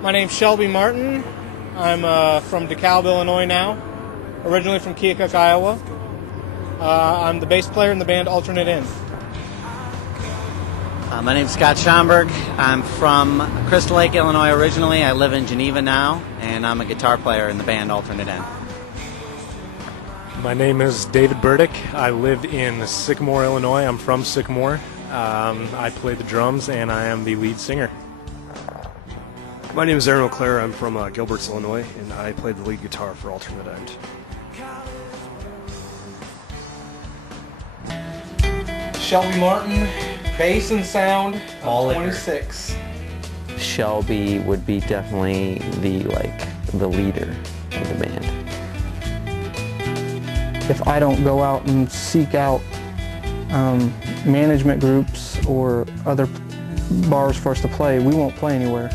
My name's Shelby Martin. I'm from DeKalb, Illinois now, originally from Keokuk, Iowa. I'm the bass player in the band Alternate End. My name's Scott Schomburg. I'm from Crystal Lake, Illinois originally. I live in Geneva now, and I'm a guitar player in the band Alternate End. My name is David Burdick. I live in Sycamore, Illinois. I'm from Sycamore. I play the drums, and I am the lead singer. My name is Aaron O'Clair. I'm from Gilberts, Illinois, and I play the lead guitar for Alternate End. Shelby Martin, bass and sound, All 26. Shelby would be definitely the leader of the band. If I don't go out and seek out management groups or other bars for us to play, we won't play anywhere.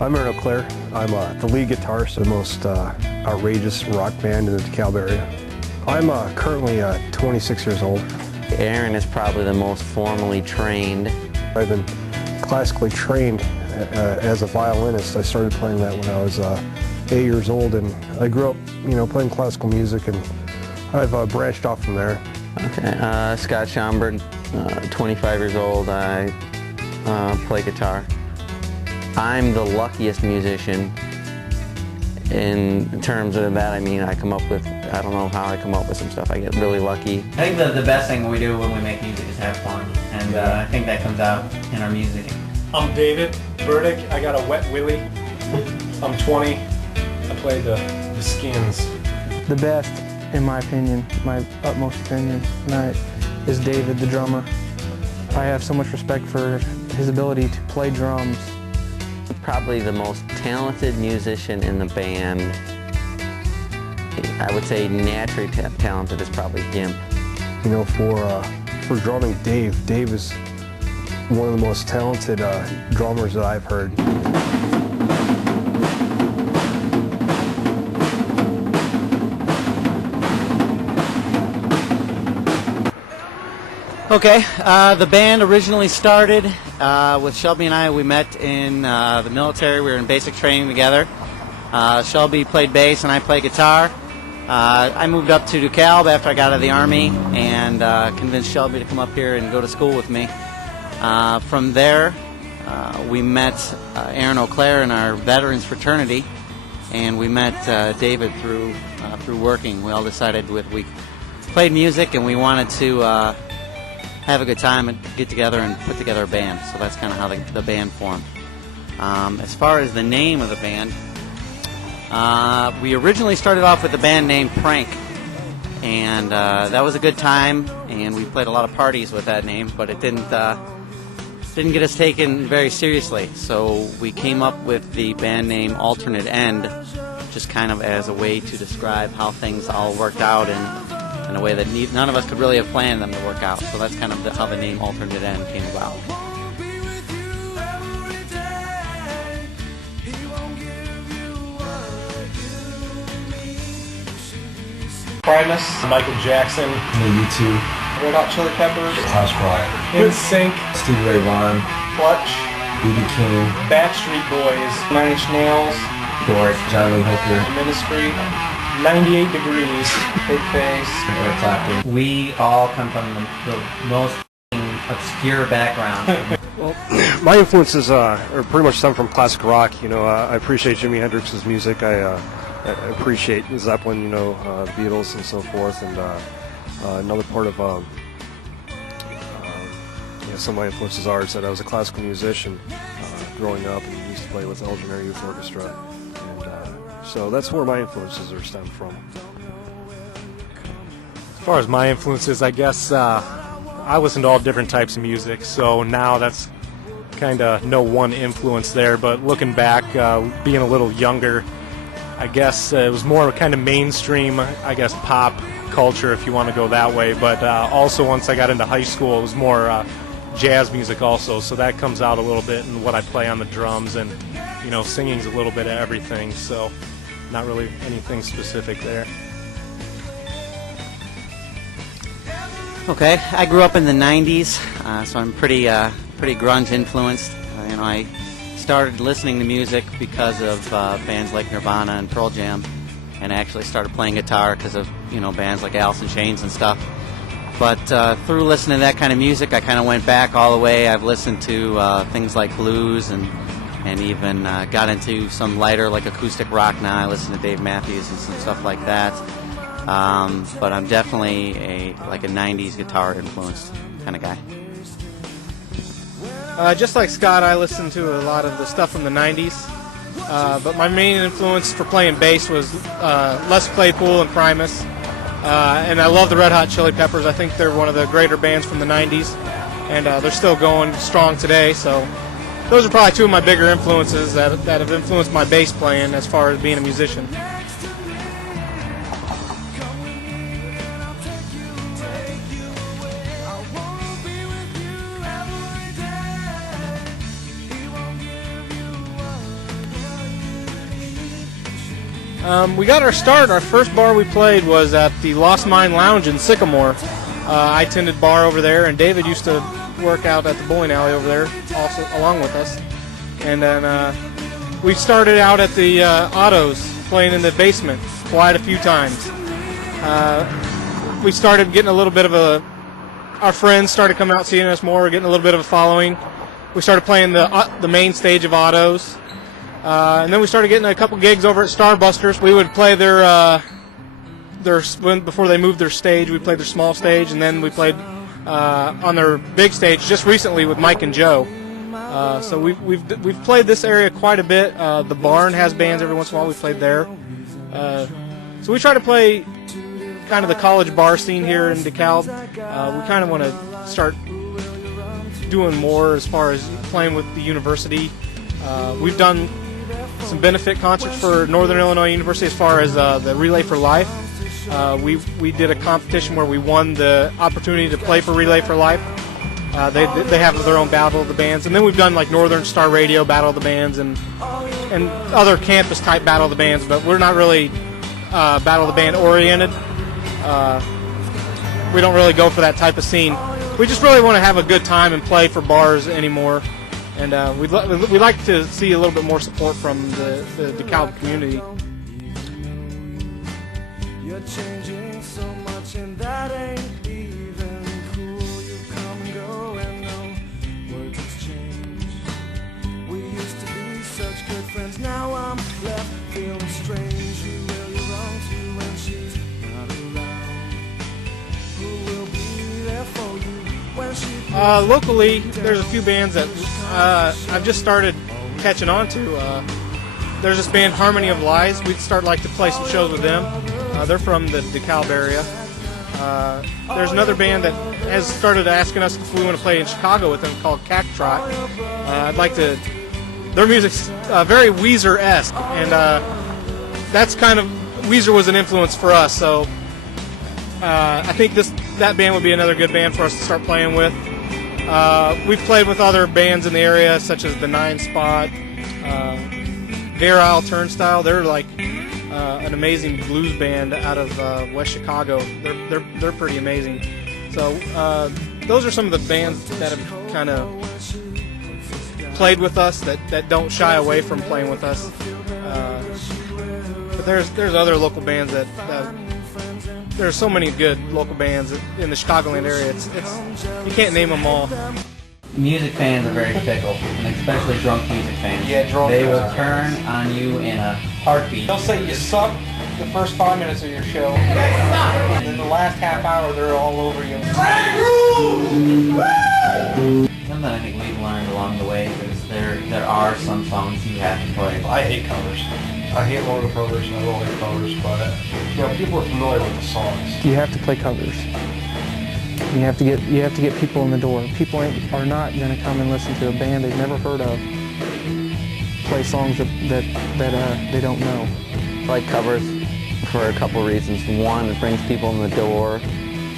I'm Aaron O'Clair. I'm the lead guitarist of the most outrageous rock band in the DeKalb area. I'm currently 26 years old. Aaron is probably the most formally trained. I've been classically trained as a violinist. I started playing that when I was 8 years old, and I grew up, playing classical music, and I've branched off from there. Okay, Scott Schomburg, 25 years old. I play guitar. I'm the luckiest musician in terms of that. I mean, I don't know how I come up with some stuff. I get really lucky. I think the best thing we do when we make music is have fun, and I think that comes out in our music. I'm David Burdick. I got a wet willy. I'm 20. I play the Skins. The best, in my opinion, my utmost opinion, tonight, is David, the drummer. I have so much respect for his ability to play drums. Probably the most talented musician in the band. I would say naturally talented is probably Gimp. For drumming, Dave is one of the most talented drummers that I've heard. Okay, the band originally started with Shelby and I. We met in the military. We were in basic training together. Shelby played bass and I played guitar. I moved up to DeKalb after I got out of the Army and convinced Shelby to come up here and go to school with me. From there, we met Aaron O'Clair in our veterans fraternity, and we met David through working. We all decided we played music and we wanted to have a good time and get together and put together a band. So that's kind of how the band formed. As far as the name of the band, we originally started off with the band name Prank, and that was a good time, and we played a lot of parties with that name, but it didn't get us taken very seriously. So we came up with the band name Alternate End, just kind of as a way to describe how things all worked out in a way that none of us could really have planned them to work out. So that's kind of how the name Alternate End came about. Primus, Michael Jackson, U2, Red Hot Chili Peppers, Tosh Rock, NSYNC, Stevie Ray Vaughan, Clutch, B.B. King, Backstreet Boys, Nine Inch Nails, Doors, John Lee Hooker, Ministry, 98 Degrees, Big Face. Eric Clapton. We all come from the most obscure background. Well, my influences are pretty much stem from classic rock. I appreciate Jimi Hendrix's music. I appreciate Zeppelin, Beatles and so forth. And another part of some of my influences are is that I was a classical musician growing up and used to play with the Elgin Youth Orchestra. And so that's where my influences are stemmed from. As far as my influences, I guess I listen to all different types of music, so now that's kind of no one influence there. But looking back, being a little younger, I guess it was more kind of mainstream, pop culture, if you want to go that way. But also once I got into high school, it was more jazz music also, so that comes out a little bit in what I play on the drums, and singing's a little bit of everything, so not really anything specific there. Okay, I grew up in the 90s, so I'm pretty grunge influenced. I started listening to music because of bands like Nirvana and Pearl Jam, and actually started playing guitar because of bands like Alice in Chains and stuff. But through listening to that kind of music, I kind of went back all the way. I've listened to things like blues and even got into some lighter, like acoustic rock now. I listen to Dave Matthews and some stuff like that. But I'm definitely a 90s guitar influenced kind of guy. Just like Scott, I listened to a lot of the stuff from the 90s. But my main influence for playing bass was Les Claypool and Primus. And I love the Red Hot Chili Peppers. I think they're one of the greater bands from the 90s. And they're still going strong today. So those are probably two of my bigger influences that have influenced my bass playing as far as being a musician. We got our start. Our first bar we played was at the Lost Mine Lounge in Sycamore. I tended bar over there, and David used to work out at the bowling alley over there, also along with us. And then we started out at the Autos, playing in the basement quite a few times. We started getting a little bit of our friends started coming out seeing us more, getting a little bit of a following. We started playing the main stage of Autos. And then we started getting a couple gigs over at Starbusters. We would play before they moved their stage. We played their small stage, and then we played on their big stage just recently with Mike and Joe. So we've played this area quite a bit. The Barn has bands every once in a while. We played there. So we try to play kind of the college bar scene here in DeKalb. We kind of want to start doing more as far as playing with the university. We've done some benefit concerts for Northern Illinois University as far as the Relay for Life. We did a competition where we won the opportunity to play for Relay for Life. They have their own Battle of the Bands, and then we've done like Northern Star Radio Battle of the Bands and other campus type Battle of the Bands, but we're not really Battle of the Band oriented. We don't really go for that type of scene. We just really want to have a good time and play for bars anymore. And we'd like to see a little bit more support from the DeKalb community. You're changing so much, and that ain't even cool. You come and go, and no words have changed. We used to be such good friends. Now I'm left feeling strange. You will you're wrong too when she's not around. Who will be there for you when she? Locally, there's a few bands that I've just started catching on to. There's this band Harmony of Lies. We'd start like to play some shows with them. They're from the DeKalb area. There's another band that has started asking us if we want to play in Chicago with them called Cactrot. I'd like to. Their music's very Weezer-esque, and that's kind of Weezer was an influence for us. So I think that band would be another good band for us to start playing with. We've played with other bands in the area, such as the Nine Spot, Gare Isle Turnstile. They're like an amazing blues band out of West Chicago. They're pretty amazing. So those are some of the bands that have kind of played with us that don't shy away from playing with us. But there's other local bands that there's so many good local bands in the Chicagoland area. It's you can't name them all. Music fans are very fickle, and especially drunk music fans. Yeah, drunk. They will turn on you in a heartbeat. They'll say you suck the first 5 minutes of your show, and then the last half hour they're all over you. Something I think we've learned along the way is there are some songs you have to play. I hate covers. I hate a lot of covers, and I don't like covers, but people are familiar with the songs. You have to play covers. You have to get people in the door. People are not going to come and listen to a band they've never heard of play songs that they don't know. I like covers for a couple reasons. One, it brings people in the door.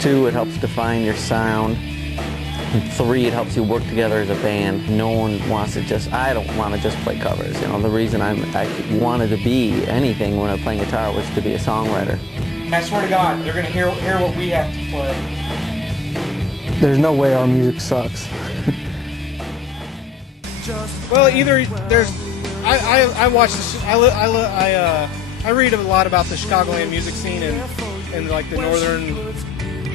Two, it helps define your sound. And three, it helps you work together as a band. No one wants to I don't want to just play covers. You know, the reason I wanted to be anything when I was playing guitar was to be a songwriter. I swear to God, they're going to hear what we have to play. There's no way our music sucks. Well, either there's, I watch the, I read a lot about the Chicagoland music scene and like the northern,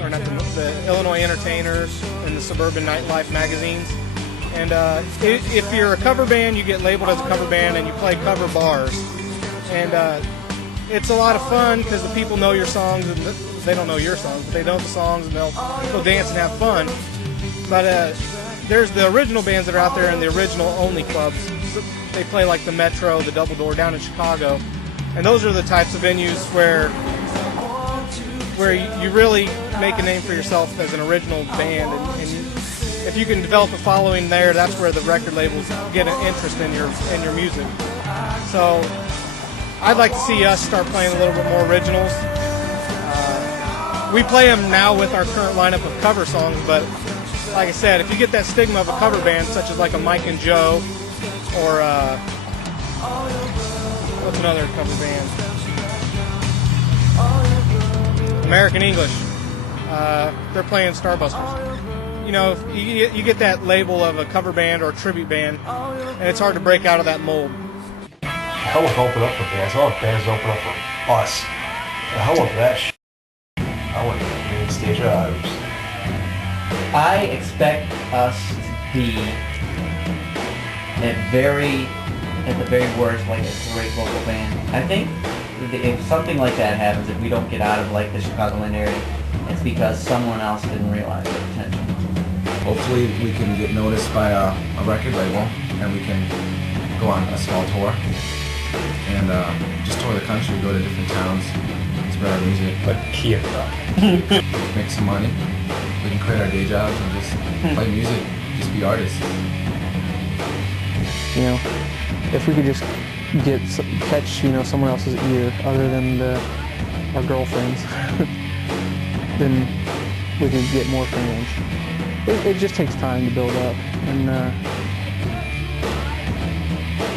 or not the Illinois Entertainer and the Suburban Nightlife magazines. And if you're a cover band, you get labeled as a cover band and you play cover bars. And it's a lot of fun because the people know your songs and they don't know your songs, but they know the songs and they'll go dance and have fun. But there's the original bands that are out there and the original only clubs. They play like the Metro, the Double Door down in Chicago. And those are the types of venues where you really make a name for yourself as an original band. And if you can develop a following there, that's where the record labels get an interest in your music. So I'd like to see us start playing a little bit more originals. We play them now with our current lineup of cover songs, but like I said, if you get that stigma of a cover band, such as like a Mike and Joe, or what's another cover band? American English. They're playing Starbusters. You know, you get that label of a cover band or a tribute band, and it's hard to break out of that mold. Hell with open up for bands. I want bands to open up for us. The hell with that shit. I want main stage drivers. I expect us to be at the very worst, like a great vocal band. I think if something like that happens, if we don't get out of like the Chicagoland area, it's because someone else didn't realize the potential. Hopefully we can get noticed by a record label and we can go on a small tour and just tour the country, go to different towns, spread our music. But Kiev, make some money. We can quit our day jobs and just play music, just be artists. You know, if we could just catch, you know, someone else's ear other than our girlfriends, then we could get more fans. It just takes time to build up, and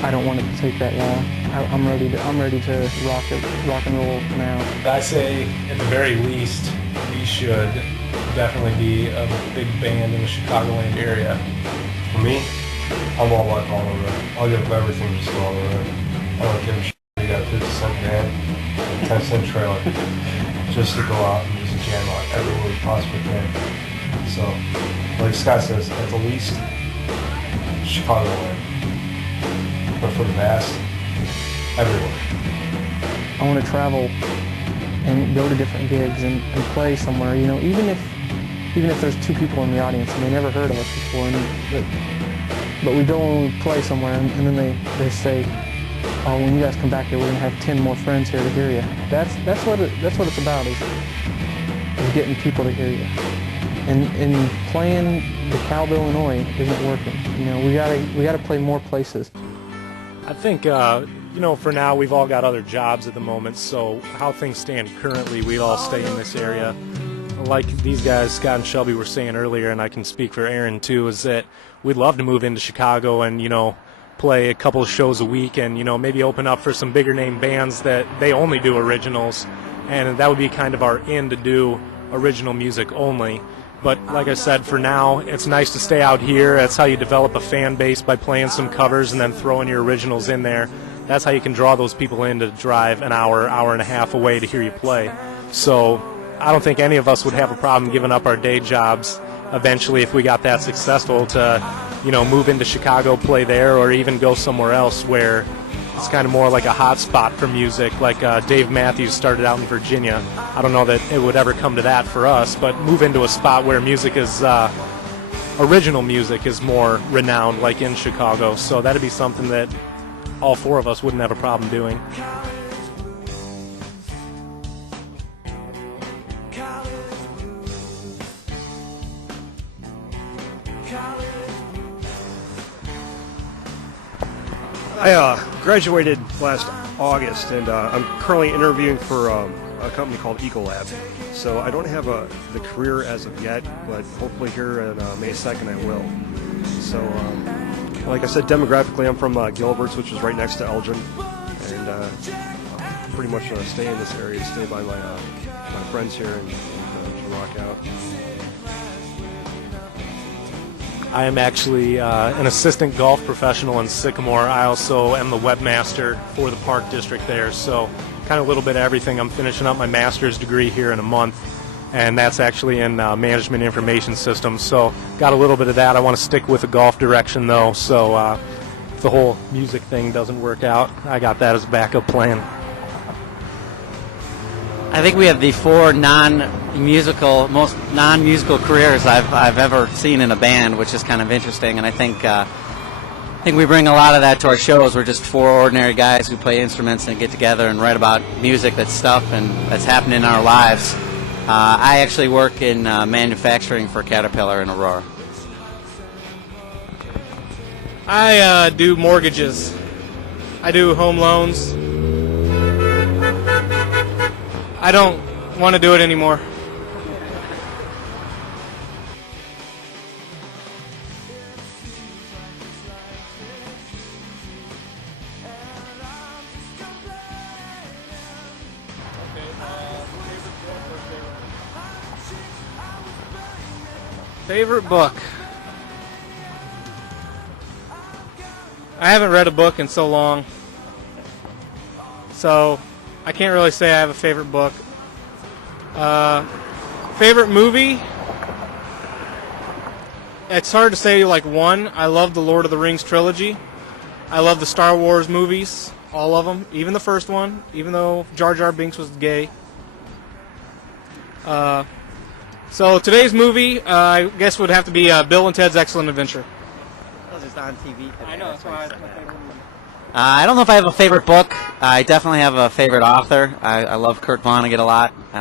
I don't want it to take that long. I'm ready to rock and roll now. I say, at the very least, we should definitely be a big band in the Chicagoland area. For me, I'm all about all over. I'll give up everything just to go all over. I don't give a shit. You got a 50-cent van and a 10-cent trailer just to go out and just jam out everywhere we possibly can. So, like Scott says, at the least, Chicagoland. But for the mass, everywhere. I want to travel and go to different gigs and play somewhere. You know, even if there's two people in the audience and they never heard of us before, but we go and play somewhere and then they say, oh, when you guys come back here, we're gonna have 10 more friends here to hear you. That's what it's about is getting people to hear you. And playing DeKalb, Illinois isn't working. You know, we gotta play more places. I think, you know, for now we've all got other jobs at the moment, so how things stand currently, we'd all stay in this area. Like these guys, Scott and Shelby, were saying earlier, and I can speak for Aaron too, is that we'd love to move into Chicago and, you know, play a couple of shows a week and, you know, maybe open up for some bigger name bands that they only do originals, and that would be kind of our in to do original music only. But like I said, for now, it's nice to stay out here. That's how you develop a fan base, by playing some covers and then throwing your originals in there. That's how you can draw those people in to drive an hour and a half away to hear you play. So I don't think any of us would have a problem giving up our day jobs eventually if we got that successful to, you know, move into Chicago, play there, or even go somewhere else where it's kind of more like a hot spot for music, like Dave Matthews started out in Virginia. I don't know that it would ever come to that for us, but move into a spot where music is, original music is more renowned, like in Chicago. So that'd be something that all four of us wouldn't have a problem doing. I graduated last August, and I'm currently interviewing for a company called Ecolab. So I don't have the career as of yet, but hopefully here on May 2nd I will. So, like I said, demographically I'm from Gilbert's, which is right next to Elgin, and pretty much stay in this area, stay by my friends here, and to rock out. I am actually an assistant golf professional in Sycamore. I also am the webmaster for the park district there, so kind of a little bit of everything. I'm finishing up my master's degree here in a month, and that's actually in management information systems, so got a little bit of that. I want to stick with the golf direction, though, so if the whole music thing doesn't work out, I got that as a backup plan. I think we have the four most non-musical careers I've ever seen in a band, which is kind of interesting. And I think we bring a lot of that to our shows. We're just four ordinary guys who play instruments and get together and write about music that's stuff and that's happening in our lives. I actually work in manufacturing for Caterpillar in Aurora. I do mortgages. I do home loans. I don't want to do it anymore. Favorite book? I haven't read a book in so long, so I can't really say I have a favorite book. Favorite movie? It's hard to say like one. I love the Lord of the Rings trilogy. I love the Star Wars movies, all of them, even the first one, even though Jar Jar Binks was gay. So today's movie, I guess, would have to be Bill and Ted's Excellent Adventure. Those are on TV. I know, that's why it's my favorite movie. I don't know if I have a favorite book. I definitely have a favorite author. I love Kurt Vonnegut a lot. I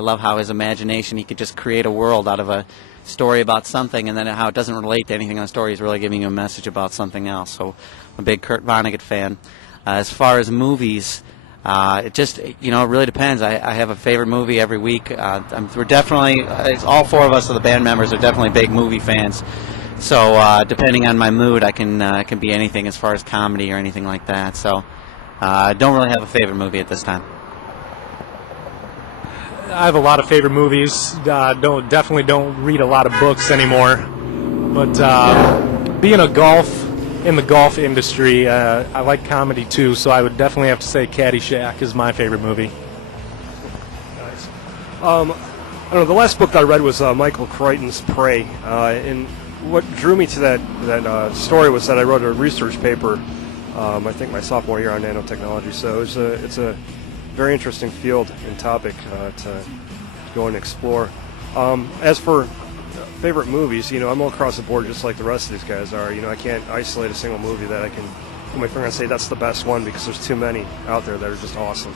love how his imagination, he could just create a world out of a story about something, and then how it doesn't relate to anything in the story. He's really giving you a message about something else. So I'm a big Kurt Vonnegut fan. As far as movies, it just, it really depends. I have a favorite movie every week. We're definitely, all four of us, of the band members, are definitely big movie fans. So depending on my mood, I can be anything as far as comedy or anything like that. So I don't really have a favorite movie at this time. I have a lot of favorite movies. Definitely don't read a lot of books anymore. But being in the golf industry, I like comedy too. So I would definitely have to say Caddyshack is my favorite movie. Nice. I don't know. The last book I read was Michael Crichton's Prey, and what drew me to that story was that I wrote a research paper, I think my sophomore year, on nanotechnology. So it's a very interesting field and topic to go and explore. As for favorite movies, I'm all across the board just like the rest of these guys are. I can't isolate a single movie that I can put my finger and say that's the best one, because there's too many out there that are just awesome.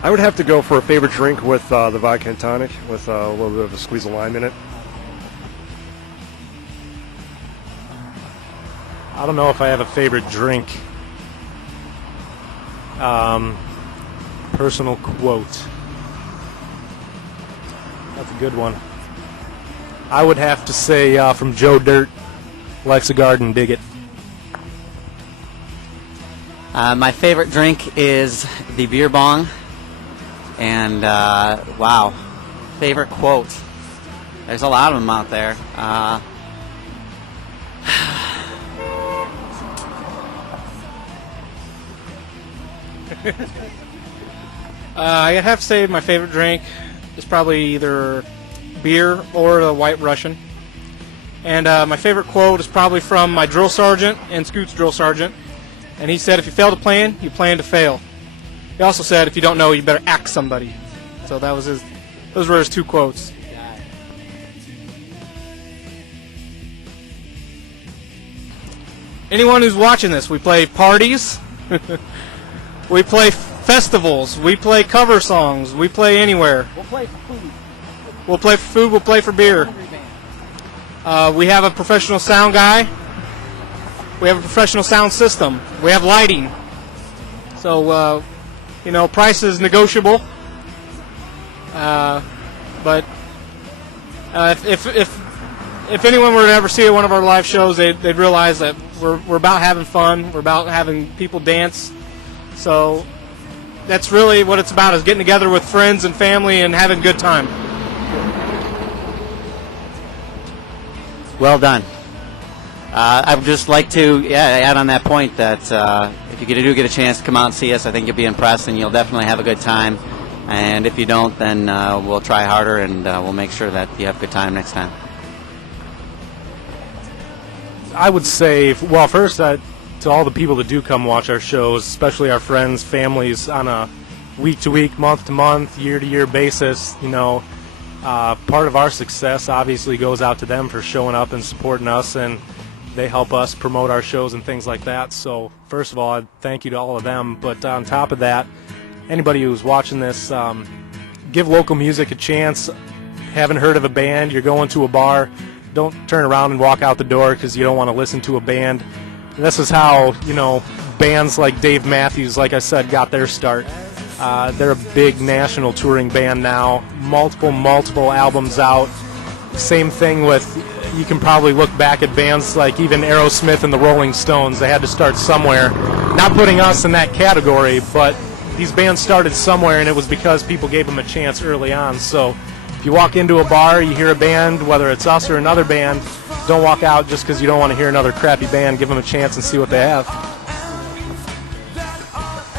I would have to go for a favorite drink with the vodka and tonic with a little bit of a squeeze of lime in it. I don't know if I have a favorite drink. Personal quote. That's a good one. I would have to say from Joe Dirt, Life's a Garden, dig it. My favorite drink is the beer bong. And, wow, favorite quote. There's a lot of them out there. I have to say my favorite drink is probably either beer or the White Russian. And my favorite quote is probably from my drill sergeant and Scoot's drill sergeant. And he said, if you fail to plan, you plan to fail. He also said, if you don't know, you better ask somebody. So those were his two quotes. Anyone who's watching this, we play parties, we play festivals, we play cover songs, we play anywhere. We'll play for food. We'll play for food, we'll play for beer. We have a professional sound guy. We have a professional sound system. We have lighting. So, price is negotiable. But if anyone were to ever see one of our live shows, they'd realize that we're about having fun. We're about having people dance. So that's really what it's about, is getting together with friends and family and having a good time. Well done. I would just like to add on that point that if you do get a chance to come out and see us, I think you'll be impressed and you'll definitely have a good time. And if you don't, then we'll try harder and we'll make sure that you have a good time next time. I would say, well, first, to all the people that do come watch our shows, especially our friends, families, on a week-to-week, month-to-month, year-to-year basis, part of our success obviously goes out to them for showing up and supporting us, and they help us promote our shows and things like that. So first of all, I thank you to all of them. But on top of that, anybody who's watching this, give local music a chance. Haven't heard of a band, you're going to a bar, don't turn around and walk out the door because you don't want to listen to a band. And this is how, bands like Dave Matthews, like I said, got their start. They're a big national touring band now, multiple albums out. Same thing with, you can probably look back at bands like even Aerosmith and the Rolling Stones. They had to start somewhere. Not putting us in that category, but these bands started somewhere, and it was because people gave them a chance early on. So if you walk into a bar, you hear a band, whether it's us or another band, don't walk out just because you don't want to hear another crappy band. Give them a chance and see what they have.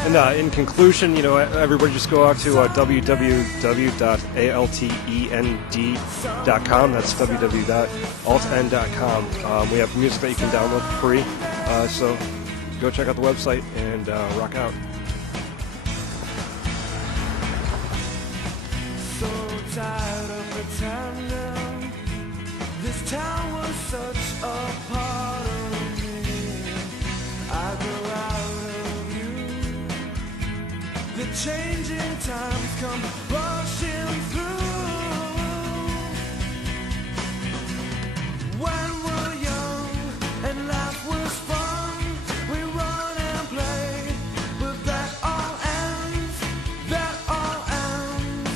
And in conclusion, everybody just go out to www.altend.com. That's www.altend.com. We have music that you can download for free. So go check out the website and rock out. So tired of pretending this town was such a part of me. I grew out of you. The changing times come rushing through. When we're young and life was fun, we run and play, but that all ends, that all ends.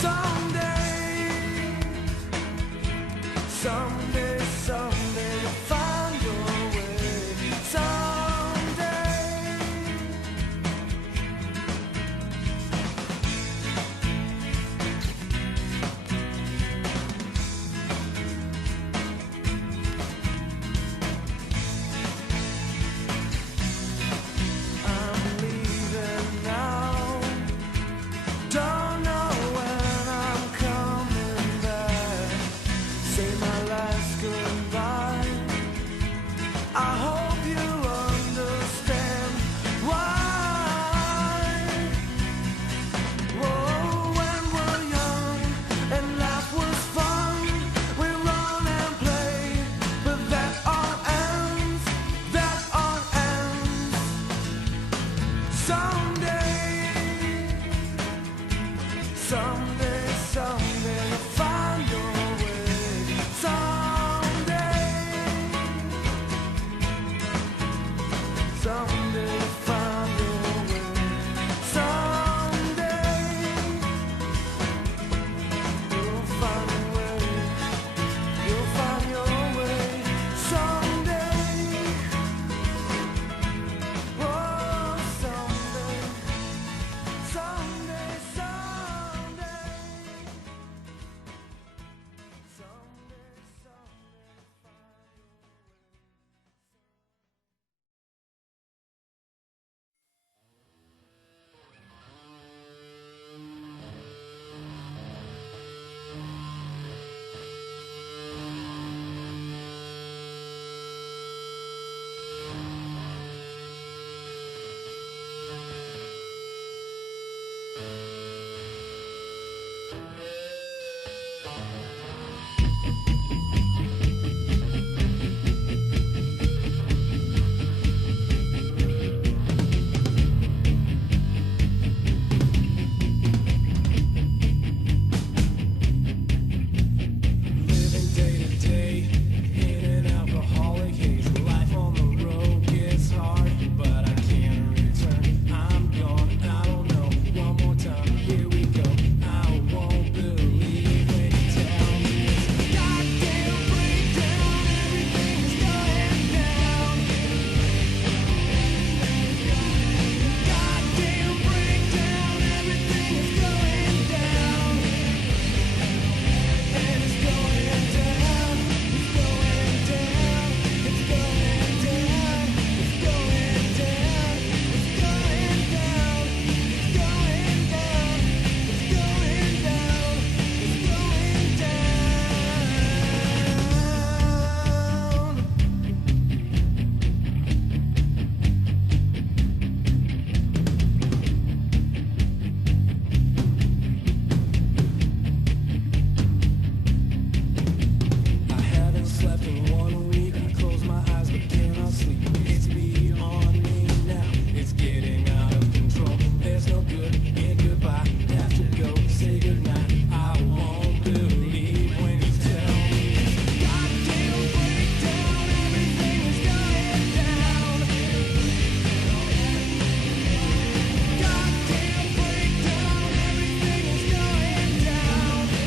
Someday you'll find your way. Someday. I'm leaving now. Don't know when I'm coming back. Say my last goodbye. I hope you understand why. Whoa, when we're young and life was fun, we run and play, but that all ends, that all ends. Someday you'll find your way. Someday you'll find your way. Someday you'll find your way. You'll find your way. Someday, oh, someday.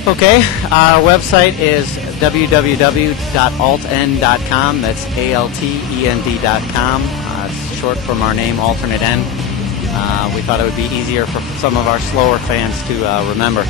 Okay, our website is www.altend.com. That's ALTEND.com. It's short from our name, Alternate End. We thought it would be easier for some of our slower fans to remember.